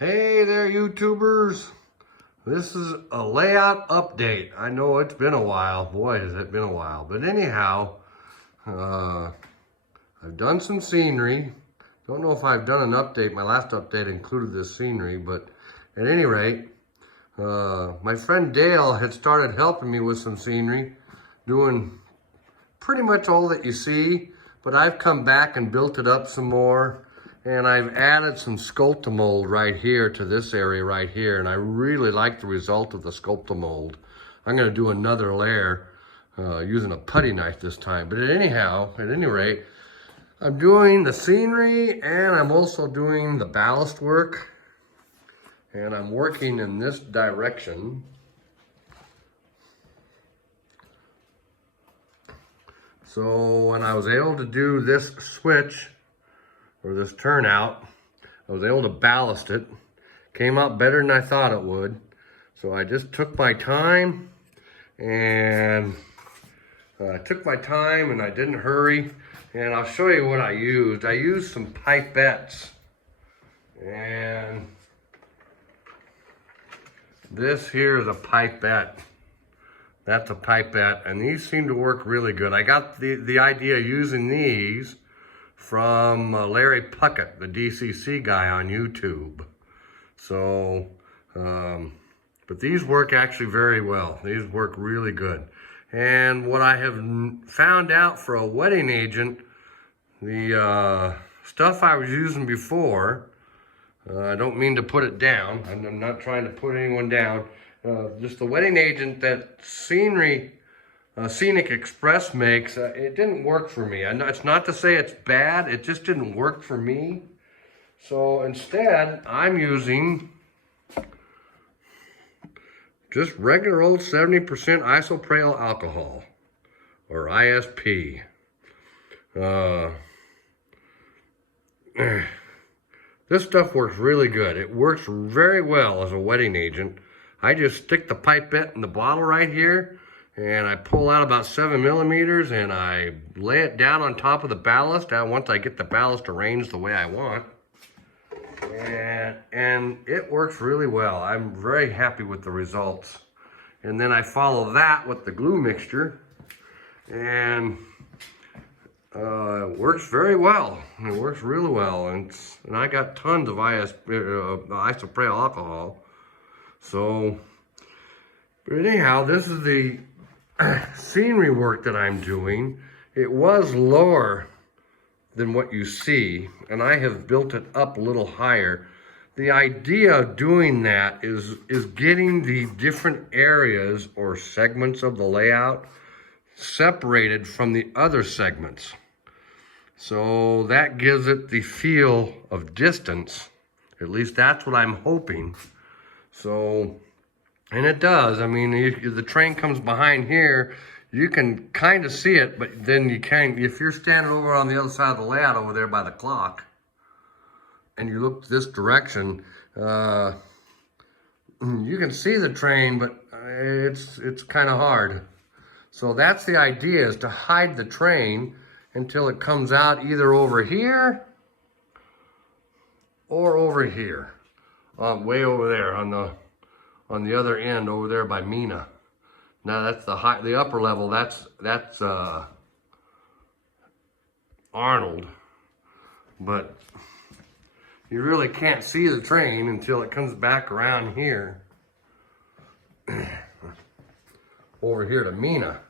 Hey there, YouTubers. This is a layout update. I know it's been a while. Boy, has it been a while. But anyhow, I've done some scenery. Don't know if I've done an update. My last update included this scenery, but at any rate, my friend Dale had started helping me with some scenery, doing pretty much all that you see, but I've come back and built it up some more. And I've added some Scalptamold right here to this area right here. And I really like the result of the Scalptamold. I'm gonna do another layer using a putty knife this time. But anyhow, at any rate, I'm doing the scenery and I'm also doing the ballast work. And I'm working in this direction. So when I was able to do this switch, or this turnout, I was able to ballast it. Came out better than I thought it would. So I just took my time and I didn't hurry. And I'll show you what I used. I used some pipettes. And this here is a pipette. That's a pipette, and these seem to work really good. I got the idea of using these from Larry Puckett, the DCC guy on YouTube. So, but these work actually very well. These work really good. And what I have found out for a wetting agent, the stuff I was using before, I don't mean to put it down. I'm not trying to put anyone down. Just the wetting agent that Scenic Express makes, it didn't work for me. It's not to say it's bad, it just didn't work for me. So instead, I'm using just regular old 70% Isopropyl Alcohol, or ISP. This stuff works really good. It works very well as a wetting agent. I just stick the pipette in the bottle right here, and I pull out about 7 millimeters and I lay it down on top of the ballast. Once I get the ballast arranged the way I want. And it works really well. I'm very happy with the results. And then I follow that with the glue mixture, and it works very well. It works really well. And I got tons of isopropyl alcohol. So, but anyhow, this is the scenery work that I'm doing. It was lower than what you see, and I have built it up a little higher. The idea of doing that is getting the different areas or segments of the layout separated from the other segments. So that gives it the feel of distance. At least that's what I'm hoping. So, and it does. I mean, the train comes behind here, you can kind of see it, but then you can't, if you're standing over on the other side of the layout over there by the clock, and you look this direction, you can see the train, but it's kind of hard. So that's the idea, is to hide the train until it comes out either over here or over here. Way over there on the other end over there by Mina. Now that's the upper level. That's Arnold, but you really can't see the train until it comes back around here, over here to Mina.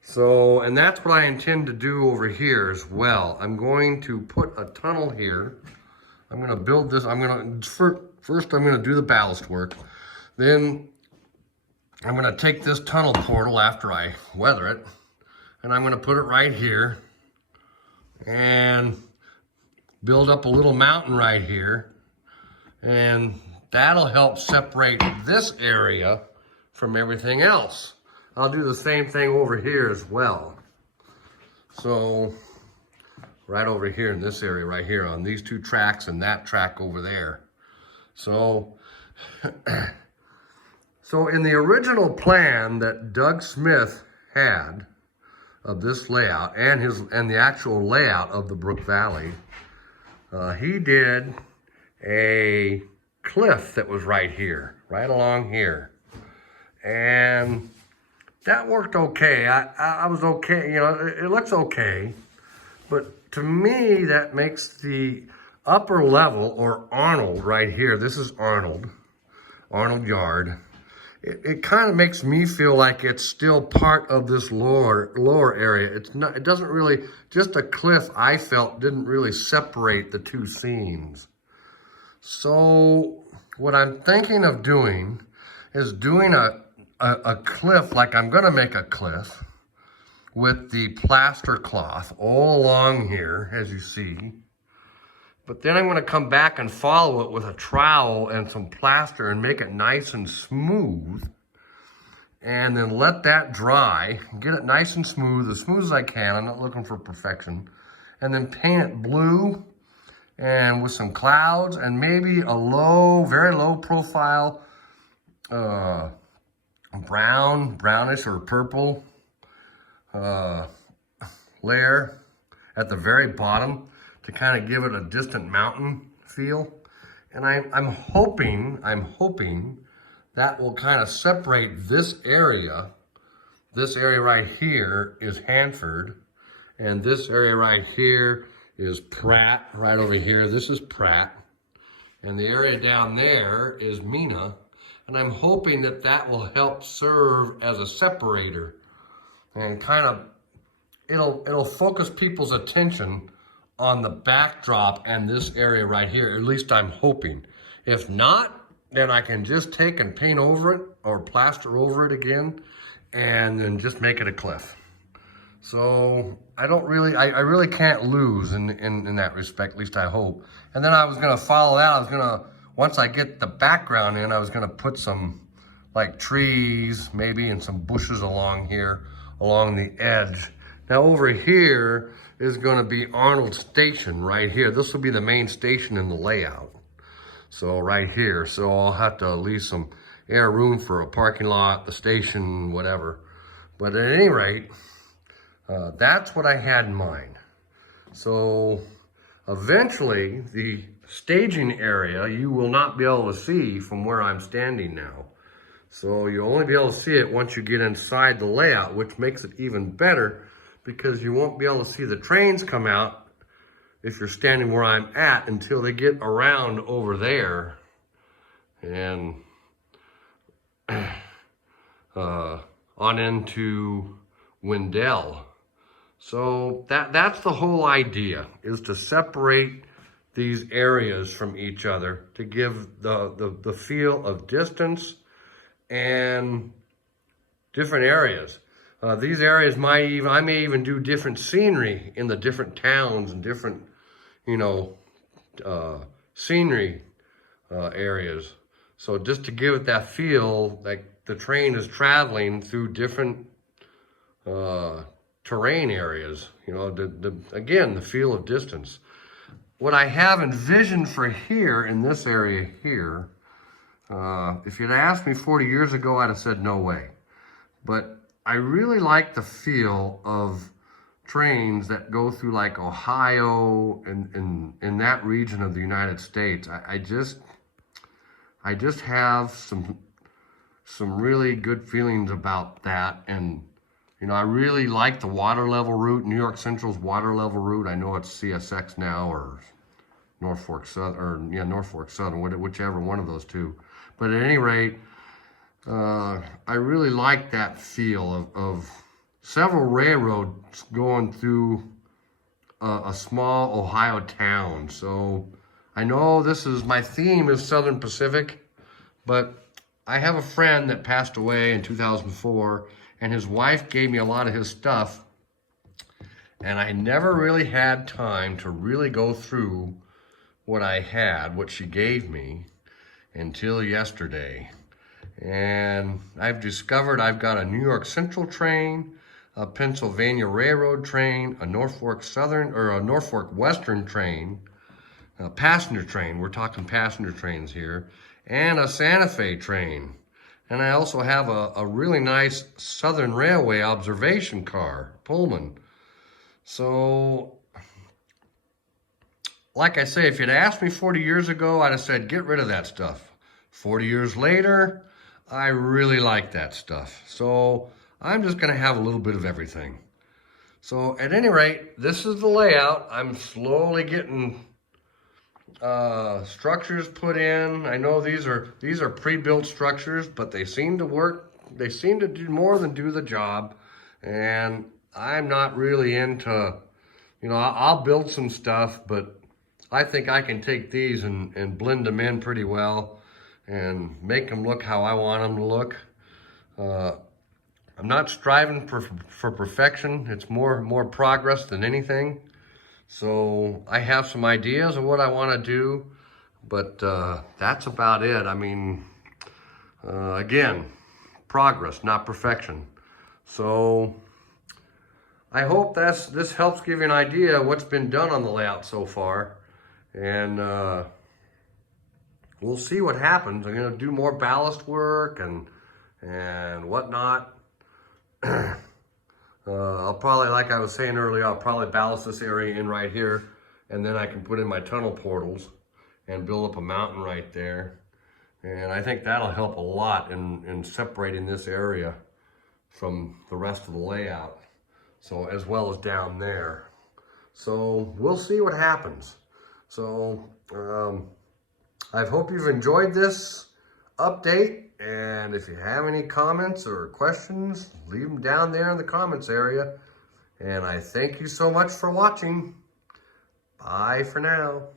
So, and that's what I intend to do over here as well. I'm going to put a tunnel here. I'm gonna build this. First I'm gonna do the ballast work. Then I'm gonna take this tunnel portal after I weather it, and I'm gonna put it right here and build up a little mountain right here. And that'll help separate this area from everything else. I'll do the same thing over here as well. So, right over here in this area right here on these two tracks and that track over there. So, so in the original plan that Doug Smith had of this layout and the actual layout of the Brook Valley, he did a cliff that was right here, right along here. And that worked okay. I was okay, you know, it looks okay. But to me, that makes the upper level, or Arnold right here, this is Arnold Yard. It kind of makes me feel like it's still part of this lower area. It's not, it doesn't really, just a cliff I felt didn't really separate the two scenes. So what I'm thinking of doing is doing a cliff, like I'm gonna make a cliff with the plaster cloth all along here, as you see. But then I'm gonna come back and follow it with a trowel and some plaster and make it nice and smooth. And then let that dry, get it nice and smooth as I can. I'm not looking for perfection. And then paint it blue and with some clouds and maybe a low, very low profile brownish or purple layer at the very bottom to kind of give it a distant mountain feel. And I'm hoping that will kind of separate this area. This area right here is Hanford, and this area right here is Pratt, right over here. This is Pratt, and the area down there is Mina. And I'm hoping that that will help serve as a separator and kind of, it'll focus people's attention on the backdrop and this area right here. At least I'm hoping. If not, then I can just take and paint over it or plaster over it again and then just make it a cliff. So I really can't lose in that respect, at least I hope. And then I was gonna follow that. Once I get the background in, I was gonna put some like trees maybe and some bushes along here, along the edge. Now over here is gonna be Arnold Station right here. This will be the main station in the layout. So right here, so I'll have to leave some air room for a parking lot, the station, whatever. But at any rate, that's what I had in mind. So eventually the staging area you will not be able to see from where I'm standing now. So you'll only be able to see it once you get inside the layout, which makes it even better because you won't be able to see the trains come out if you're standing where I'm at until they get around over there and on into Wendell. So that's the whole idea, is to separate these areas from each other to give the feel of distance and different areas. These areas I may even do different scenery in the different towns and different, you know, scenery areas. So just to give it that feel, like the train is traveling through different terrain areas, you know, again, the feel of distance. What I have envisioned for here, in this area here, if you'd asked me 40 years ago, I'd have said no way. But I really like the feel of trains that go through like Ohio and in that region of the United States. I just have some really good feelings about that. And you know, I really like the water level route, New York Central's water level route. I know it's CSX now or Norfolk Southern, or Norfolk Southern, whichever one of those two. But at any rate, I really like that feel of several railroads going through a small Ohio town. So I know my theme is Southern Pacific, but I have a friend that passed away in 2004, and his wife gave me a lot of his stuff, and I never really had time to really go through what she gave me until yesterday. And I've discovered I've got a New York Central train, a Pennsylvania Railroad train, a Norfolk Southern or a Norfolk Western train, a passenger train, we're talking passenger trains here, and a Santa Fe train. And I also have a really nice Southern Railway observation car, Pullman. So like I say, if you'd asked me 40 years ago, I'd have said, get rid of that stuff. 40 years later, I really like that stuff. So I'm just gonna have a little bit of everything. So at any rate, this is the layout. I'm slowly getting structures put in. I know these are pre-built structures, but they seem to work. They seem to do more than do the job. And I'm not really into, you know, I'll build some stuff, but I think I can take these and blend them in pretty well and make them look how I want them to look. I'm not striving for perfection. It's more progress than anything. So I have some ideas of what I want to do, but that's about it. I mean, again, progress, not perfection. So I hope this helps give you an idea of what's been done on the layout so far. And we'll see what happens. I'm gonna do more ballast work and whatnot. I'll probably, like I was saying earlier, I'll probably ballast this area in right here, and then I can put in my tunnel portals and build up a mountain right there. And I think that'll help a lot in separating this area from the rest of the layout. So, as well as down there. So we'll see what happens. So I hope you've enjoyed this update, and if you have any comments or questions, leave them down there in the comments area. And I thank you so much for watching. Bye for now.